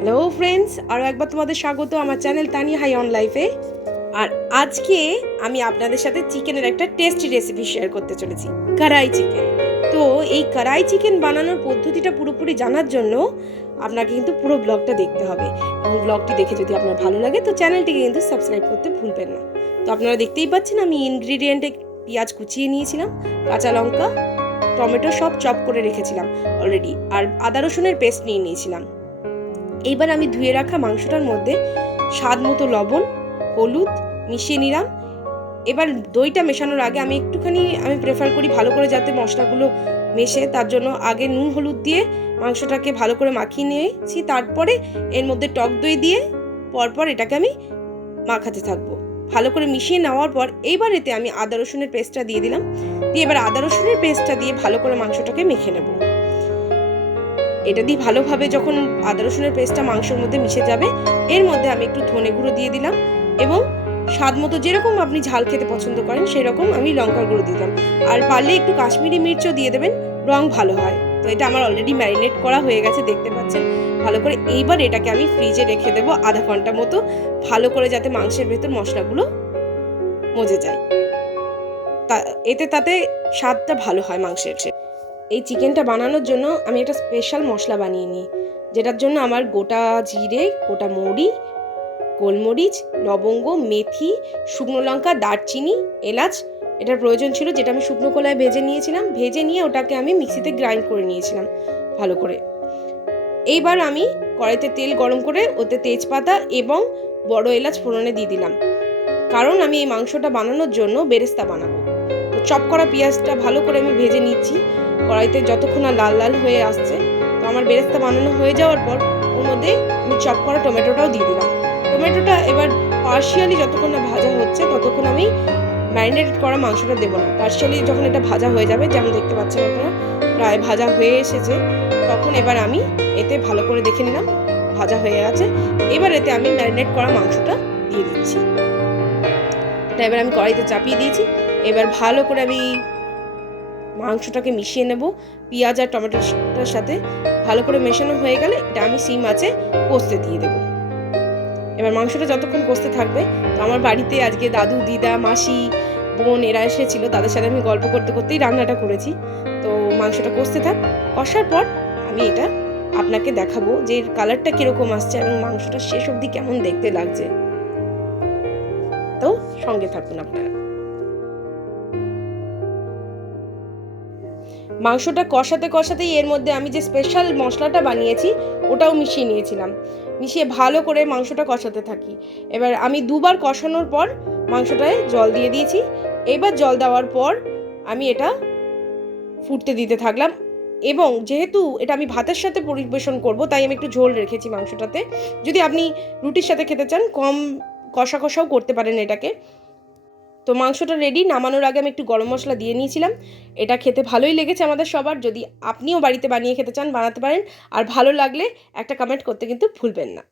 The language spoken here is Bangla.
হ্যালো ফ্রেন্ডস, আরও একবার তোমাদের স্বাগত আমার চ্যানেল তানিয়া হাই অন লাইফে। আর আজকে আমি আপনাদের সাথে চিকেনের একটা টেস্টি রেসিপি শেয়ার করতে চলেছি, কড়াই চিকেন। তো এই কড়াই চিকেন বানানোর পদ্ধতিটা পুরোপুরি জানার জন্য আপনাকে কিন্তু পুরো ব্লগটা দেখতে হবে, এবং ব্লগটি দেখে যদি আপনার ভালো লাগে তো চ্যানেলটিকে কিন্তু সাবস্ক্রাইব করতে ভুলবেন না। তো আপনারা দেখতেই পাচ্ছেন আমি ইনগ্রিডিয়েন্টে পেঁয়াজ কুচিয়ে নিয়েছিলাম, কাঁচা লঙ্কা, টমেটো সব চপ করে রেখেছিলাম অলরেডি, আর আদা রসুনের পেস্ট নিয়ে নিয়েছিলাম। এইবার আমি ধুয়ে রাখা মাংসটার মধ্যে স্বাদ মতো লবণ, হলুদ মিশিয়ে নিলাম। এবার দইটা মেশানোর আগে আমি প্রেফার করি ভালো করে যাতে মশলাগুলো মেশে, তার জন্য আগে নুন হলুদ দিয়ে মাংসটাকে ভালো করে মাখিয়ে নিয়েছি, তারপরে এর মধ্যে টক দই দিয়ে পরপর এটাকে আমি মাখাতে থাকবো। ভালো করে মিশিয়ে নেওয়ার পর এইবার এতে আমি আদা রসুনের পেস্টটা দিয়ে দিলাম, দিয়ে এবার আদা রসুনের পেস্টটা দিয়ে ভালো করে মাংসটাকে মেখে নেব। এটা দিয়ে ভালোভাবে যখন আদা রসুনের পেস্টটা মাংসের মধ্যে মিশে যাবে, এর মধ্যে আমি একটু ধনে গুঁড়ো দিয়ে দিলাম, এবং স্বাদ মতো যেরকম আপনি ঝাল খেতে পছন্দ করেন সেরকম আমি লঙ্কার গুঁড়ো দিলাম। আর পারলে একটু কাশ্মীরি মির্চও দিয়ে দেবেন, রং ভালো হয়। তো এটা আমার অলরেডি ম্যারিনেট করা হয়ে গেছে, দেখতে পাচ্ছেন ভালো করে। এইবার এটাকে আমি ফ্রিজে রেখে দেবো আধা ঘন্টা মতো, ভালো করে যাতে মাংসের ভেতর মশলাগুলো মজে যায়, তাতে স্বাদটা ভালো হয় মাংসের। এই চিকেনটা বানানোর জন্য আমি একটা স্পেশাল মশলা বানিয়ে নিই, যেটার জন্য আমার গোটা জিরে, গোটা মৌরি, গোলমরিচ, লবঙ্গ, মেথি, শুকনো লঙ্কা, দারচিনি, এলাচ এটার প্রয়োজন ছিল, যেটা আমি শুকনো কলায় ভেজে নিয়েছিলাম। ভেজে নিয়ে ওটাকে আমি মিক্সিতে গ্রাইন্ড করে নিয়েছিলাম ভালো করে। এইবার আমি কড়াইতে তেল গরম করে ওতে তেজপাতা এবং বড় এলাচ ফোড়নে দিয়ে দিলাম, কারণ আমি এই মাংসটা বানানোর জন্য বেরেস্তা বানাবো। তো চপ করা পেঁয়াজটা ভালো করে আমি ভেজে নিচ্ছি কড়াইতে, যতক্ষণ না লাল লাল হয়ে আসছে। তো আমার বেরেস্তা বানানো হয়ে যাওয়ার পর ওর মধ্যে আমি চপ করা টমেটোটাও দিয়ে দিলাম। টমেটোটা এবার পার্শিয়ালি যতক্ষণ না ভাজা হচ্ছে ততক্ষণ আমি ম্যারিনেটেড করা মাংসটা দেবো না। পার্শিয়ালি যখন এটা ভাজা হয়ে যাবে, যেমন দেখতে পাচ্ছেন আপনারা প্রায় ভাজা হয়ে এসেছে, তখন এবার আমি এতে ভালো করে দেখে নিলাম ভাজা হয়ে গেছে। এবার এতে আমি ম্যারিনেট করা মাংসটা দিয়ে দিচ্ছি। এটা এবার আমি কড়াইতে চাপিয়ে দিয়েছি। এবার ভালো করে আমি মাংসটাকে মিশিয়ে নেব পেঁয়াজ আর টমেটোটার সাথে। ভালো করে মেশানো হয়ে গেলে এটা আমি সিম আঁচে কষতে দিয়ে দেবো। এবার মাংসটা যতক্ষণ কষতে থাকবে, তো আমার বাড়িতে আজকে দাদু, দিদা, মাসি, বোন এরা এসেছিল, তাদের সাথে আমি গল্প করতে করতেই রান্নাটা করেছি। তো মাংসটা কষতে থাক, কষার পর আমি এটা আপনাকে দেখাবো যে এর কালারটা কিরকম আসছে এবং মাংসটা শেষ অবধি কেমন দেখতে লাগছে। তো সঙ্গে থাকুন আপনারা। মাংসটা কষাতেই এর মধ্যে আমি যে স্পেশাল মশলাটা বানিয়েছি ওটাও মিশিয়ে নিয়েছিলাম। মিশিয়ে ভালো করে মাংসটা কষাতে থাকি। এবার আমি দুবার কষানোর পর মাংসটায় জল দিয়ে দিয়েছি। এবার জল দেওয়ার পর আমি এটা ফুটতে দিতে থাকলাম, এবং যেহেতু এটা আমি ভাতের সাথে পরিবেশন করব তাই আমি একটু ঝোল রেখেছি মাংসটাতে। যদি আপনি রুটির সাথে খেতে চান কম কষাও করতে পারেন এটাকে। তো মাংসটা রেডি, নামানোর আগে আমি একটু গরম মশলা দিয়ে নিয়েছিলাম। এটা খেতে ভালোই লেগেছে আমাদের সবার। যদি আপনিও বাড়িতে বানিয়ে খেতে চান বানাতে পারেন, আর ভালো লাগলে একটা কমেন্ট করতে কিন্তু ভুলবেন না।